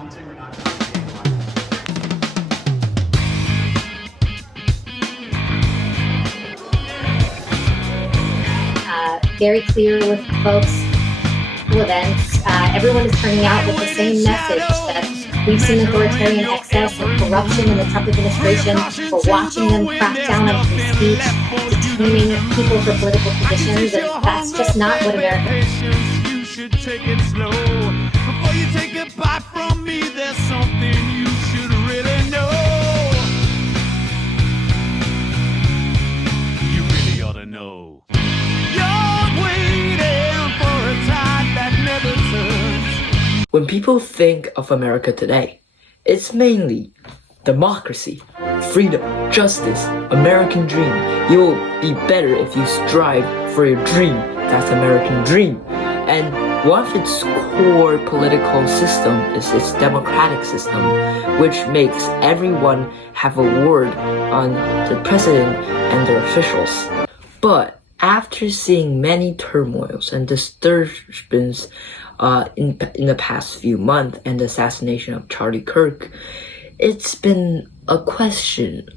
announcing we're not going to be live. Very clear with folks, events. Everyone is turning out with the same message that we've seen authoritarian excess and corruption in the Trump administration. We're watching them crack down on free speech, detaining people for political positions, and that's just not what America is. You should take it slow. Before you take a bite from me, there's something you should really know. You really ought to know. You're waiting for a tide that never turns. When people think of America today, it's mainly democracy, freedom, justice, American dream. You'll be better if you strive for your dream. That's American dream. And one of its core political system is its democratic system, which makes everyone have a word on the president and their officials. But after seeing many turmoils and disturbances in the past few months and the assassination of Charlie Kirk, it's been a question,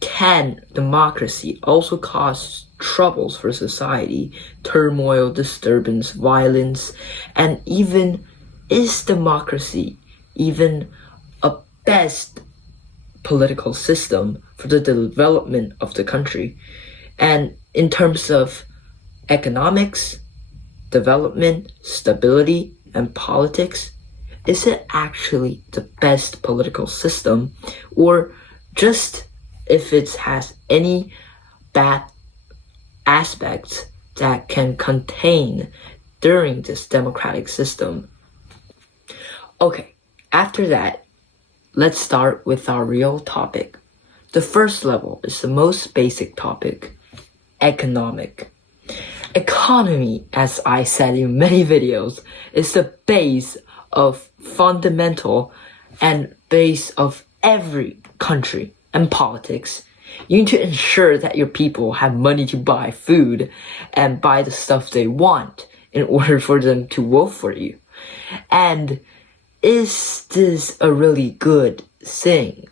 can democracy also cause troubles for society, turmoil, disturbance, violence, and even is democracy even a best political system for the development of the country? And in terms of economics, development, stability, and politics, is it actually the best political system, or just if it has any bad aspects that can contain during this democratic system? Okay, after that, let's start with our real topic. The first level is the most basic topic, economic. Economy, as I said in many videos, is the base of fundamental and base of every country and politics. You need to ensure that your people have money to buy food and buy the stuff they want in order for them to vote for you. And is this a really good thing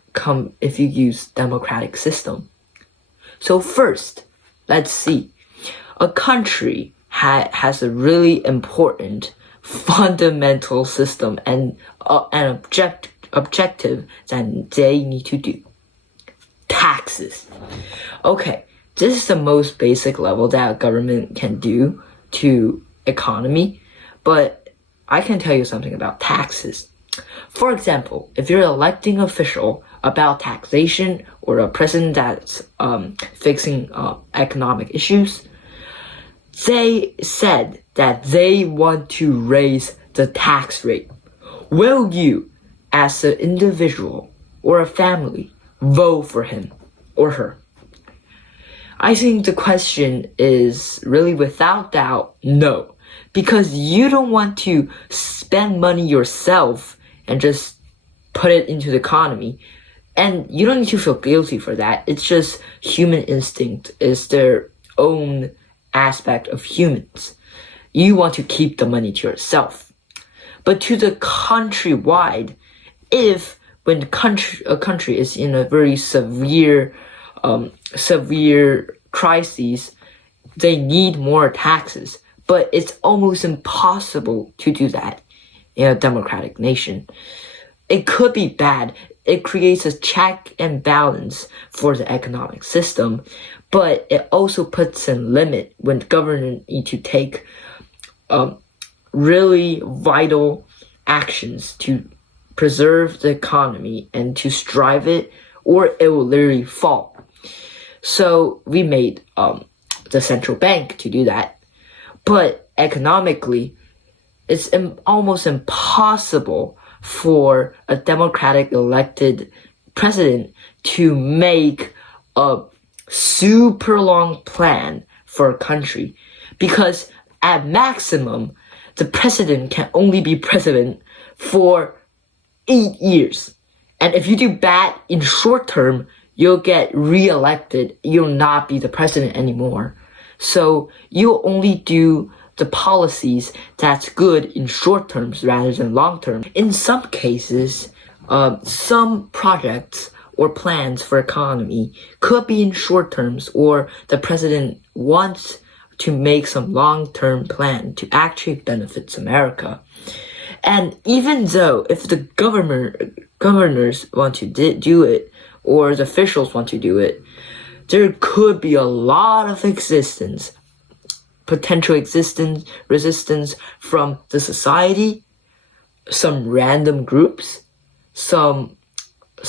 if you use democratic system? So first, let's see. A country has a really important fundamental system and an objective that they need to do. Taxes. Okay, this is the most basic level that a government can do to economy, but I can tell you something about taxes. For example, if you're electing official about taxation or a president that's fixing economic issues, they said that they want to raise the tax rate. Will you, as an individual or a family, vote for him or her? I think the question is really without doubt, no. Because you don't want to spend money yourself and just put it into the economy. And you don't need to feel guilty for that. It's just human instinct is their own aspect of humans. You want to keep the money to yourself. But to the countrywide, if when a country is in a very severe crisis, they need more taxes. But it's almost impossible to do that in a democratic nation. It could be bad. It creates a check and balance for the economic system, but it also puts a limit when government need to take really vital actions to preserve the economy and to strive it, or it will literally fall. So we made the central bank to do that. But economically, it's almost impossible for a democratic elected president to make a super long plan for a country, because at maximum, the president can only be president for 8 years. And if you do bad in short term, you'll get re-elected. You'll not be the president anymore. So you'll only do the policies that's good in short terms rather than long term. In some cases, some projects or plans for economy could be in short terms, or the president wants to make some long-term plan to actually benefit America. And even though if the governors want to do it, or the officials want to do it, there could be a lot of potential resistance from the society, some random groups, some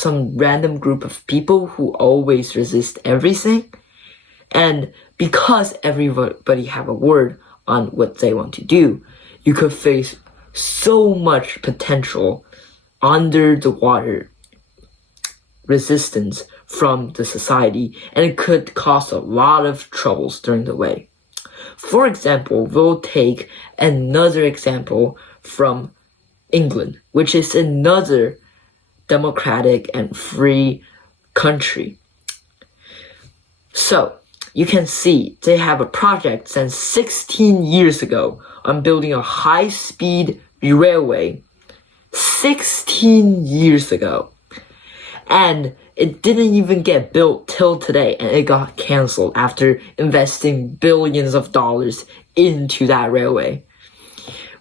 random group of people who always resist everything. And because everybody have a word on what they want to do, you could face so much potential under the water resistance from the society, and it could cause a lot of troubles during the way. For example, we'll take another example from England, which is another democratic and free country. So, you can see they have a project since 16 years ago on building a high-speed railway. 16 years ago. And it didn't even get built till today, and it got canceled after investing billions of dollars into that railway.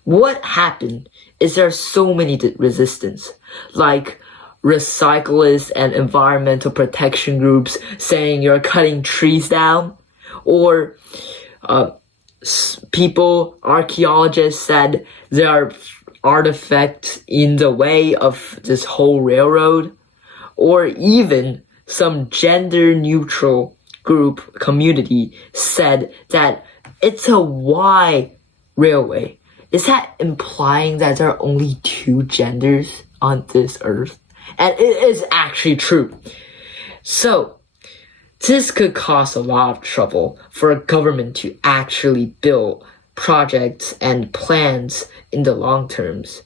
What happened is there are so many resistance, like recyclists and environmental protection groups saying you're cutting trees down, or archaeologists said there are artifacts in the way of this whole railroad, or even some gender-neutral community said that it's a Y railway. Is that implying that there are only two genders on this earth? And it is actually true. So, this could cause a lot of trouble for a government to actually build projects and plans in the long terms.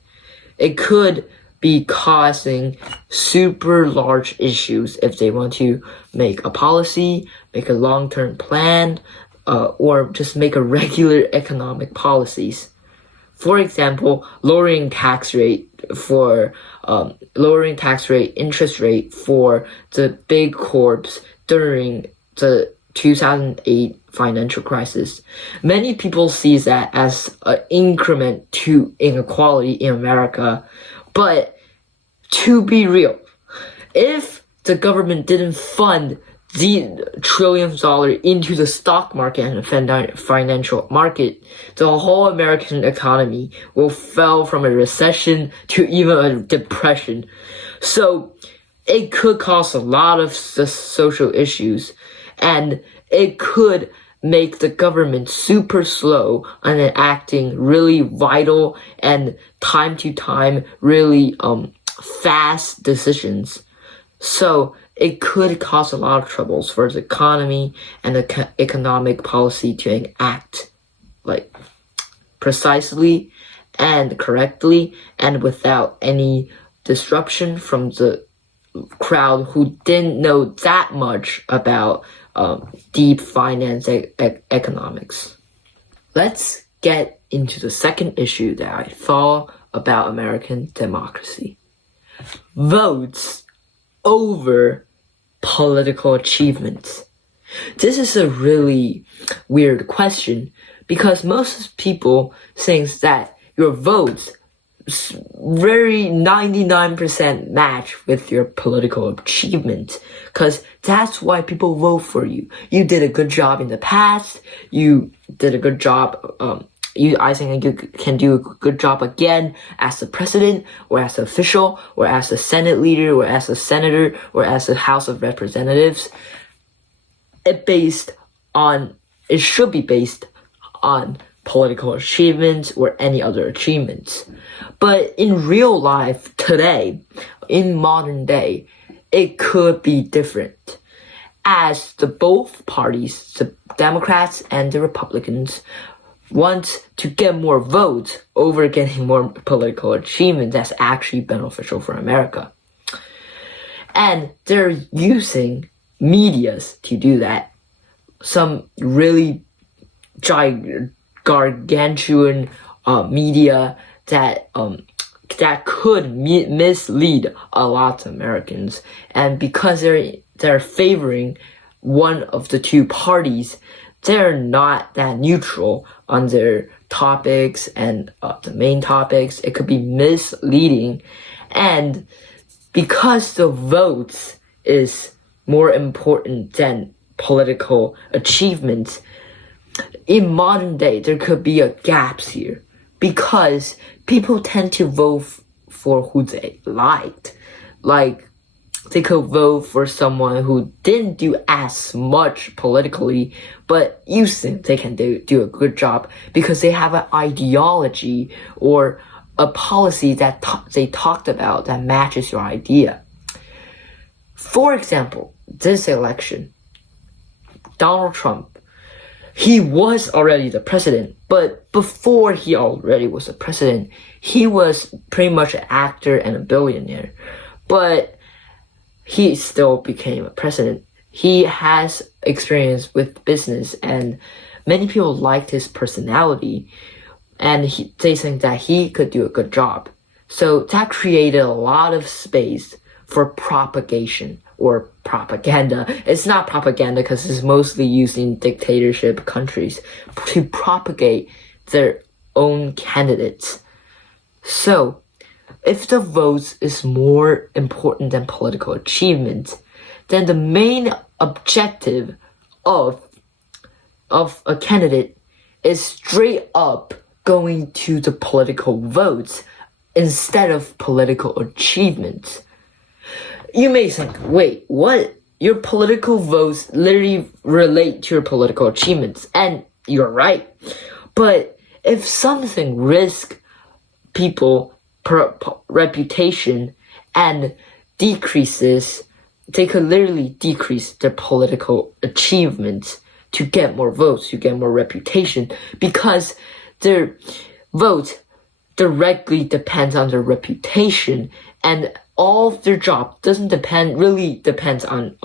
It could be causing super large issues if they want to make a policy, make a long-term plan, or just make a regular economic policies. For example, lowering interest rate for the big corps during the 2008 financial crisis. Many people see that as an increment to inequality in America. But to be real, if the government didn't fund the trillions of dollars into the stock market and the financial market, the whole American economy will fall from a recession to even a depression. So it could cause a lot of social issues, and it could make the government super slow on acting really vital and time to time really fast decisions. So it could cause a lot of troubles for the economy and the economic policy to act like precisely and correctly and without any disruption from the crowd who didn't know that much about deep finance economics. Let's get into the second issue that I thought about American democracy. Votes over political achievements. This is a really weird question because most people think that your votes very 99% match with your political achievement, because that's why people vote for you. You did a good job in the past. You did a good job. I think you can do a good job again as the president, or as an official, or as a Senate leader, or as a senator, or as a House of Representatives. It should be based on political achievements or any other achievements. But in real life today, in modern day, it could be different, as both parties, the Democrats and the Republicans, want to get more votes over getting more political achievement that's actually beneficial for America. And they're using medias to do that. Some really gargantuan media that could mislead a lot of Americans, and because they're favoring one of the two parties, they're not that neutral on their topics and the main topics. It could be misleading, and because the votes is more important than political achievements, in modern day there could be a gaps here because people tend to vote for who they liked. Like, they could vote for someone who didn't do as much politically, but you think they can do a good job because they have an ideology or a policy that they talked about that matches your idea. For example, this election, Donald Trump, he was already the president, but before he already was the president, he was pretty much an actor and a billionaire. But he still became a president. He has experience with business, and many people liked his personality, and they think that he could do a good job. So that created a lot of space for propagation or propaganda. It's not propaganda because it's mostly used in dictatorship countries to propagate their own candidates. So, if the votes is more important than political achievement, then the main objective of a candidate is straight up going to the political votes instead of political achievements. You may think, wait, what? Your political votes literally relate to your political achievements, and you're right. But if something risks people reputation and decreases, they could literally decrease their political achievements to get more votes, to get more reputation, because their vote directly depends on their reputation, and all of their job really depends on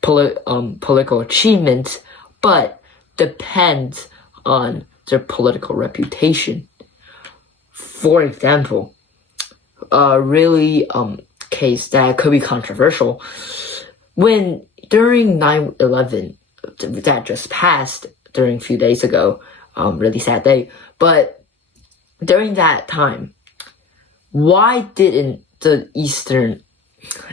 political achievements, but depends on their political reputation. For example, a really case that could be controversial, when during 9/11 that just passed during a few days ago, really sad day, but during that time, why didn't the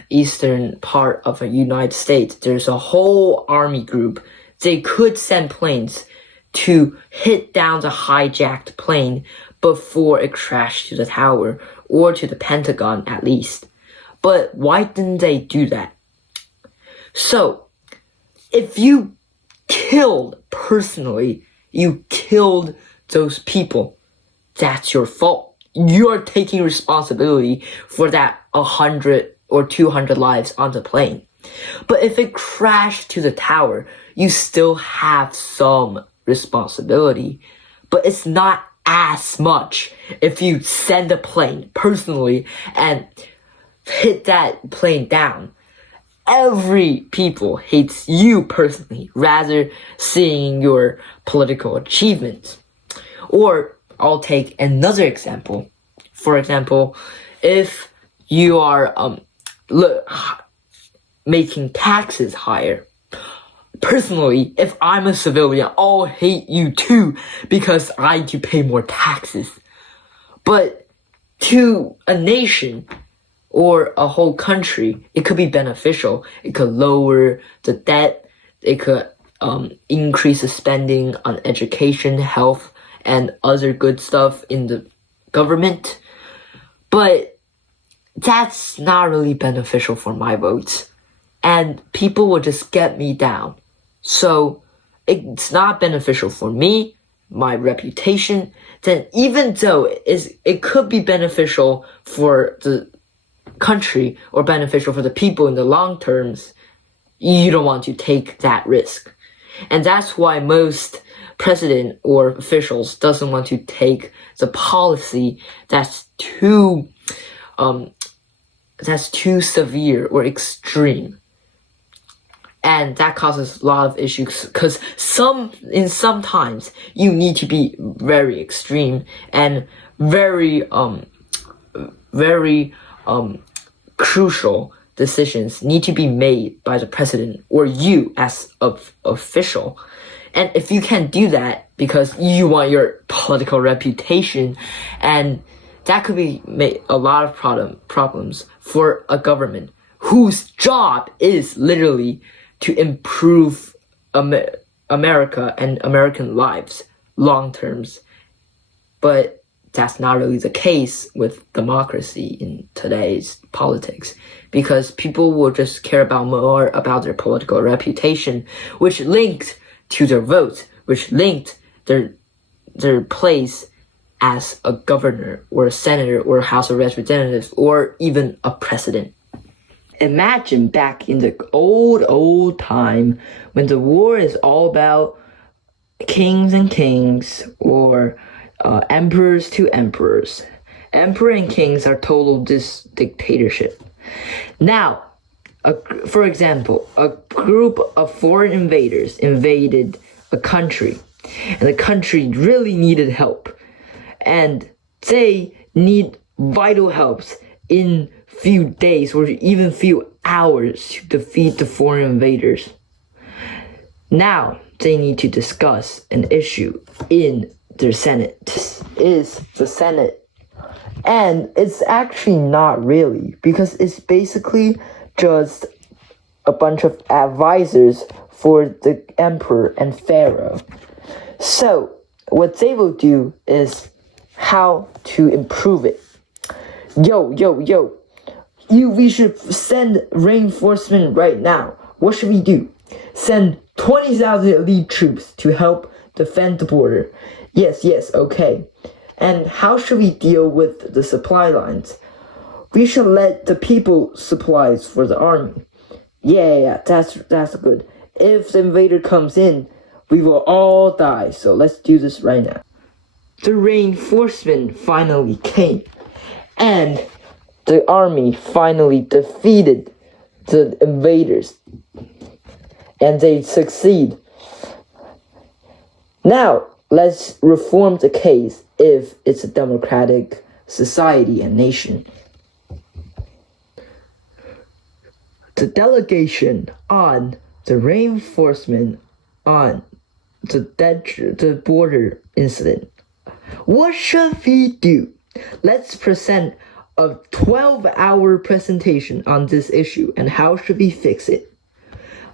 eastern part of the United States, there's a whole army group, they could send planes to hit down the hijacked plane before it crashed to the tower, or to the Pentagon at least. But why didn't they do that? So, if you personally killed those people, that's your fault. You're taking responsibility for that 100 or 200 lives on the plane. But if it crashed to the tower, you still have some responsibility. But it's not as much if you send a plane personally and hit that plane down. Every people hates you personally rather seeing your political achievements. Or I'll take another example. For example, if you are making taxes higher, personally, if I'm a civilian, I'll hate you too because I need to pay more taxes. But to a nation or a whole country, it could be beneficial. It could lower the debt. It could increase the spending on education, health, and other good stuff in the government. But that's not really beneficial for my votes. And people will just get me down. So it's not beneficial for me, my reputation. Then even though it could be beneficial for the country or beneficial for the people in the long terms, you don't want to take that risk. And that's why most president or officials doesn't want to take the policy that's too severe or extreme. And that causes a lot of issues because sometimes you need to be very extreme and very crucial decisions need to be made by the president or you as official. And if you can't do that because you want your political reputation, and that could be a lot of problems for a government whose job is literally to improve America and American lives long terms. But that's not really the case with democracy in today's politics, because people will just care more about their political reputation, which linked to their votes, which linked their place as a governor or a senator or a House of Representatives or even a president. Imagine back in the old time when the war is all about kings and kings, or emperors to emperors. Emperor and kings are total dictatorship. Now, for example, a group of foreign invaders invaded a country, and the country really needed help, and they need vital helps in few days or even few hours to defeat the foreign invaders. Now they need to discuss an issue in their Senate. This is the Senate, and it's actually not really, because it's basically just a bunch of advisors for the emperor and pharaoh. So what they will do is how to improve it. We should send reinforcement right now. What should we do? Send 20,000 elite troops to help defend the border. Yes, okay. And how should we deal with the supply lines? We should let the people supplies for the army. Yeah, that's good. If the invader comes in, we will all die. So let's do this right now. The reinforcement finally came, and the army finally defeated the invaders, and they succeed. Now, let's reform the case if it's a democratic society and nation. The delegation on the reinforcement on the border incident. What should we do? Let's present a 12-hour presentation on this issue and how should we fix it.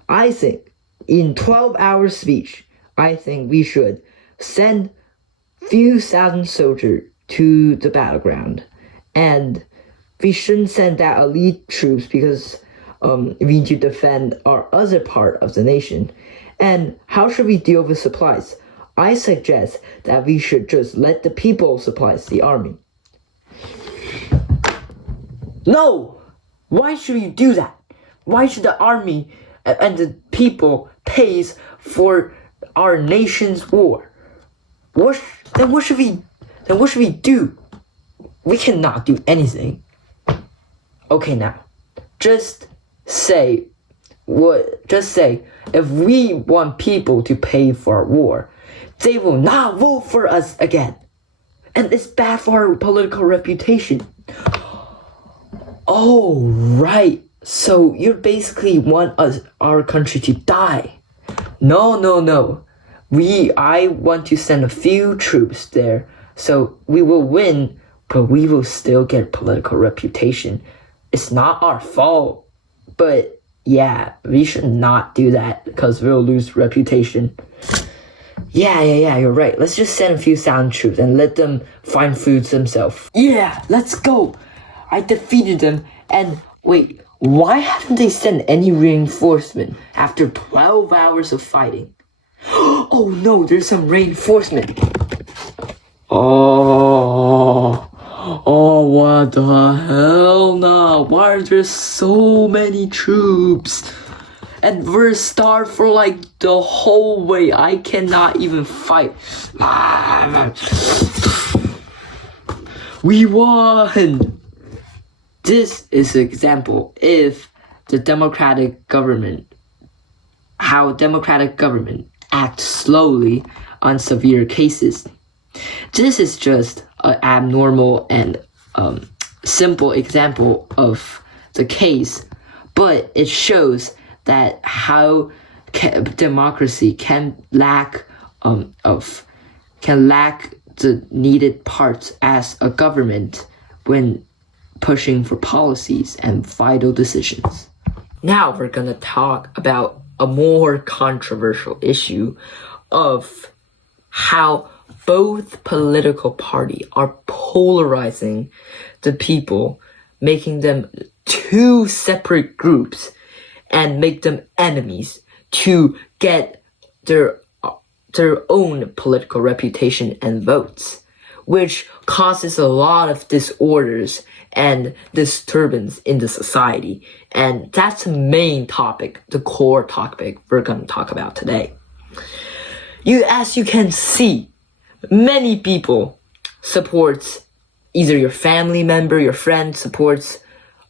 I think in 12-hour speech, I think we should send few thousand soldiers to the battleground, and we shouldn't send that elite troops because we need to defend our other part of the nation. And how should we deal with supplies? I suggest that we should just let the people supply the army. No! Why should you do that? Why should the army and the people pays for our nation's war? What should we do? We cannot do anything. Okay, now, just say if we want people to pay for our war, they will not vote for us again. And it's bad for our political reputation. Oh, right. So you basically want our country to die. No. I want to send a few troops there, so we will win, but we will still get political reputation. It's not our fault, but yeah, we should not do that because we'll lose reputation. Yeah, you're right. Let's just send a few thousand troops and let them find foods themselves. Yeah, let's go. I defeated them, and wait, why haven't they sent any reinforcement after 12 hours of fighting? Oh no, there's some reinforcement. Oh, what the hell now? Why are there so many troops? And we're starved for like the whole way. I cannot even fight. We won! This is an example if the democratic government how democratic government acts slowly on severe cases. This is just an abnormal and simple example of the case, but it shows that how democracy can lack the needed parts as a government when pushing for policies and vital decisions. Now we're gonna talk about a more controversial issue of how both political parties are polarizing the people, making them two separate groups and make them enemies to get their own political reputation and votes, which causes a lot of disorders and disturbance in the society. And that's the main topic, the core topic we're going to talk about today. As you can see, many people supports either your family member, your friend supports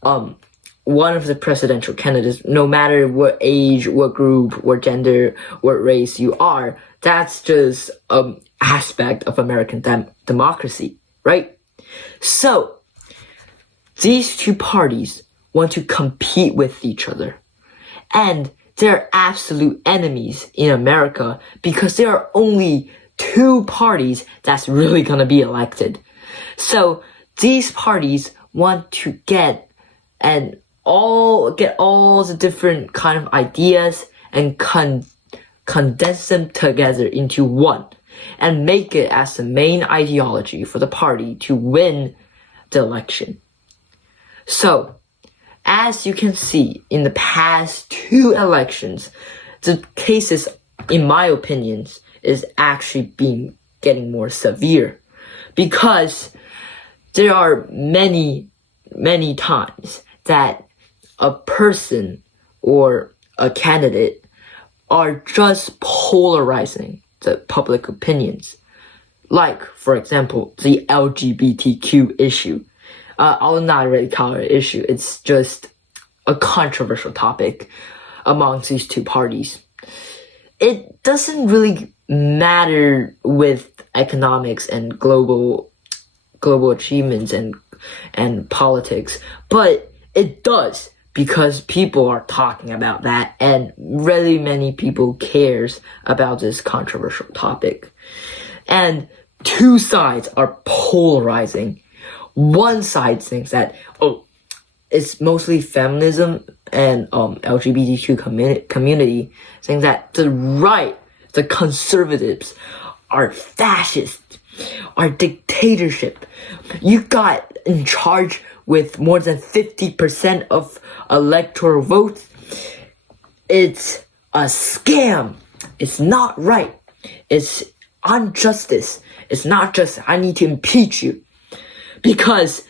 one of the presidential candidates, no matter what age, what group, what gender, what race you are. That's just an aspect of American democracy, right? So, these two parties want to compete with each other. And they're absolute enemies in America because there are only two parties that's really gonna be elected. So, these parties want to get all the different kind of ideas and condense them together into one and make it as the main ideology for the party to win the election. So, as you can see in the past two elections, the cases, in my opinion, is actually getting more severe because there are many times that a person or a candidate are just polarizing the public opinions. Like, for example, the LGBTQ issue. I'll not really call it an issue. It's just a controversial topic amongst these two parties. It doesn't really matter with economics and global achievements and politics, but it does because people are talking about that and really many people cares about this controversial topic. And two sides are polarizing. One side thinks that, it's mostly feminism and LGBTQ community saying that the right, the conservatives, are fascist, are dictatorship. You got in charge with more than 50% of electoral votes. It's a scam. It's not right. It's injustice. It's not just, I need to impeach you. Because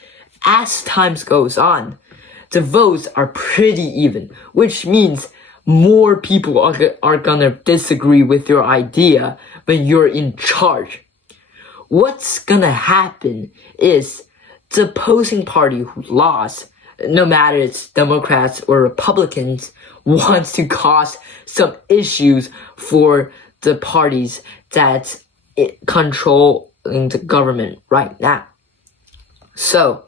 as time goes on, the votes are pretty even, which means more people are gonna disagree with your idea when you're in charge. What's gonna happen is the opposing party who lost, no matter it's Democrats or Republicans, wants to cause some issues for the parties that's controlling the government right now. So,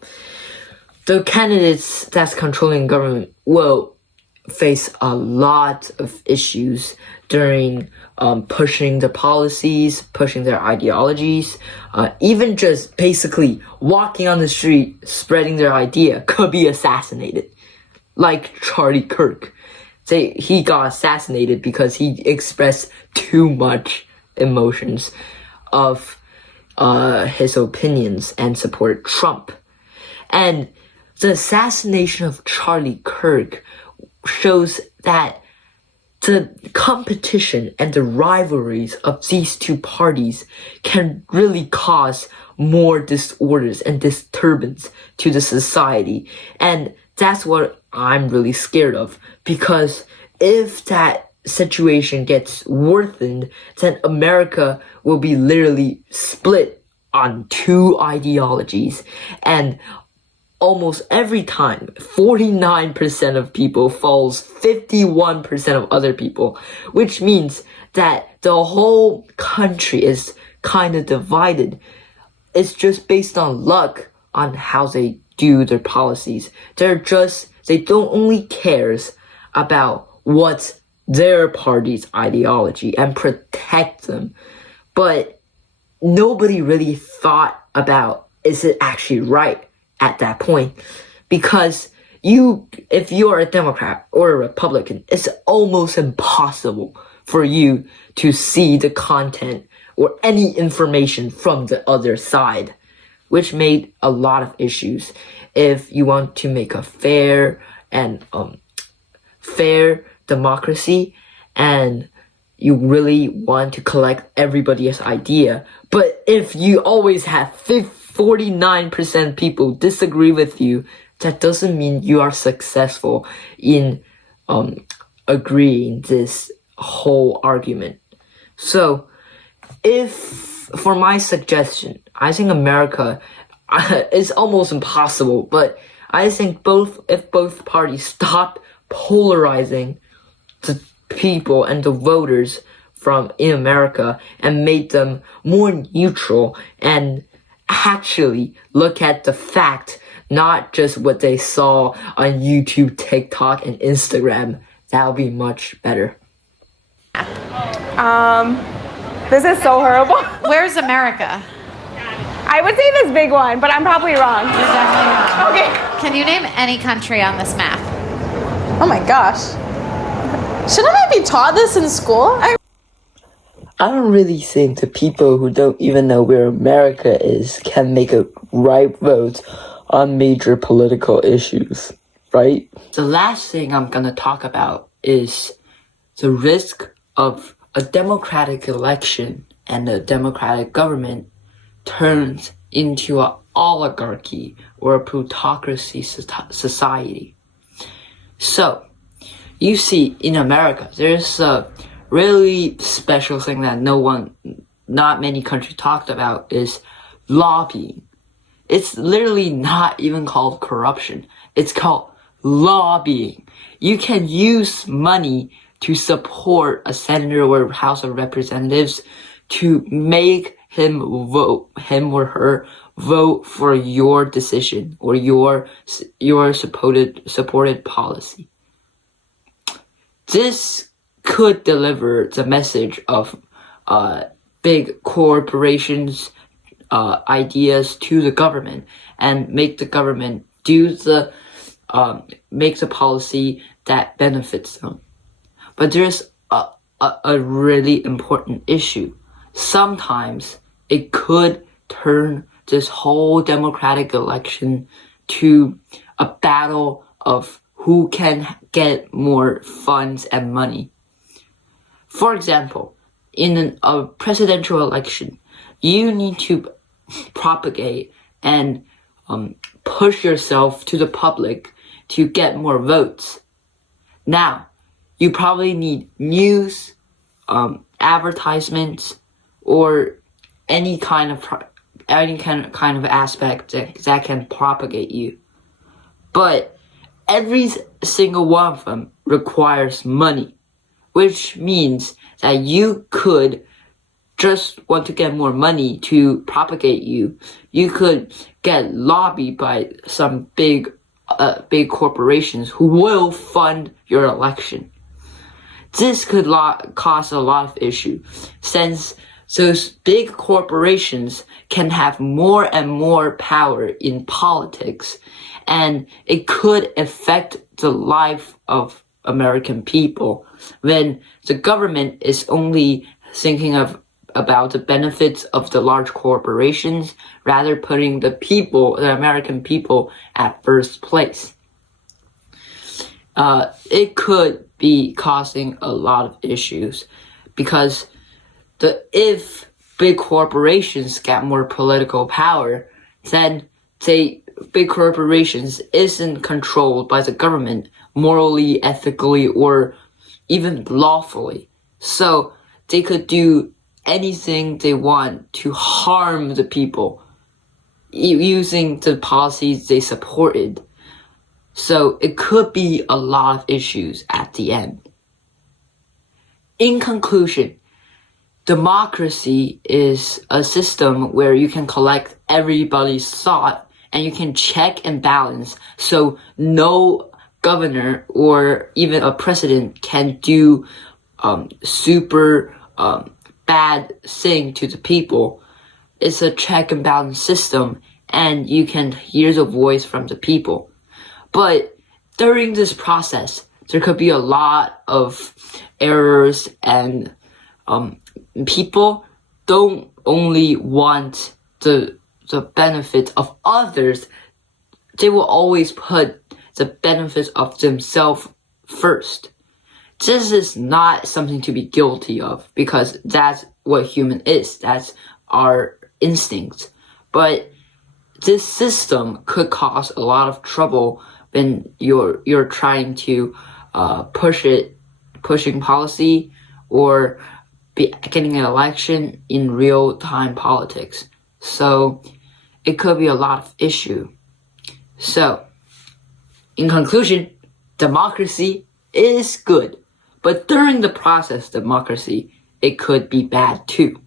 the candidates that's controlling government will face a lot of issues during pushing the policies, pushing their ideologies, even just basically walking on the street, spreading their idea could be assassinated. Like Charlie Kirk. He got assassinated because he expressed too much emotions of his opinions and supported Trump. And the assassination of Charlie Kirk shows that the competition and the rivalries of these two parties can really cause more disorders and disturbance to the society. And that's what I'm really scared of, because if that situation gets worsened, then America will be literally split on two ideologies, and almost every time, 49% of people follows 51% of other people, which means that the whole country is kind of divided. It's just based on luck on how they do their policies. They don't only cares about what's their party's ideology and protect them, but nobody really thought about, is it actually right at that point? Because if you're a Democrat or a Republican, it's almost impossible for you to see the content or any information from the other side, which made a lot of issues. If you want to make a fair democracy, and you really want to collect everybody's idea, but if you always have 49% people disagree with you, that doesn't mean you are successful in agreeing this whole argument. So, for my suggestion, I think America is almost impossible, but I think if both parties stop polarizing the people and the voters in America and made them more neutral and actually look at the fact, not just what they saw on YouTube, TikTok, and Instagram, that would be much better. This is so horrible. Where's America? I would say this big one, but I'm probably wrong. You're definitely wrong. Okay. Can you name any country on this map? Oh my gosh. Shouldn't I be taught this in school? I don't really think the people who don't even know where America is can make a right vote on major political issues, right? The last thing I'm gonna talk about is the risk of a democratic election and a democratic government turns into an oligarchy or a plutocracy society. So, you see, in America, there's a really special thing that not many countries talked about, is lobbying. It's literally not even called corruption. It's called lobbying. You can use money to support a senator or House of Representatives to make him or her vote for your decision or your supported policy. This could deliver the message of big corporations' ideas to the government and make the government make the policy that benefits them. But there's a really important issue. Sometimes it could turn this whole democratic election to a battle of who can get more funds and money. For example, in a presidential election, you need to propagate and push yourself to the public to get more votes. Now, you probably need news, advertisements, or any kind of aspect that can propagate you. But every single one of them requires money, which means that you could just want to get more money to propagate you. You could get lobbied by some big corporations who will fund your election. This could cause a lot of issues, since those big corporations can have more and more power in politics, and it could affect the life of American people when the government is only thinking about the benefits of the large corporations, rather putting the American people at first place. It could be causing a lot of issues, because if big corporations get more political power, then big corporations isn't controlled by the government morally, ethically, or even lawfully. So they could do anything they want to harm the people, using the policies they supported. So it could be a lot of issues at the end. In conclusion, democracy is a system where you can collect everybody's thought and you can check and balance so no governor or even a president can do super bad thing to the people. It's a check and balance system and you can hear the voice from the people. But during this process, there could be a lot of errors and people don't only want the benefit of others. They will always put the benefits of themselves first. This is not something to be guilty of because that's what human is. That's our instincts. But this system could cause a lot of trouble when you're trying to pushing policy or getting an election in real-time politics. So it could be a lot of issue. So, in conclusion, democracy is good. But during the process, democracy, it could be bad too.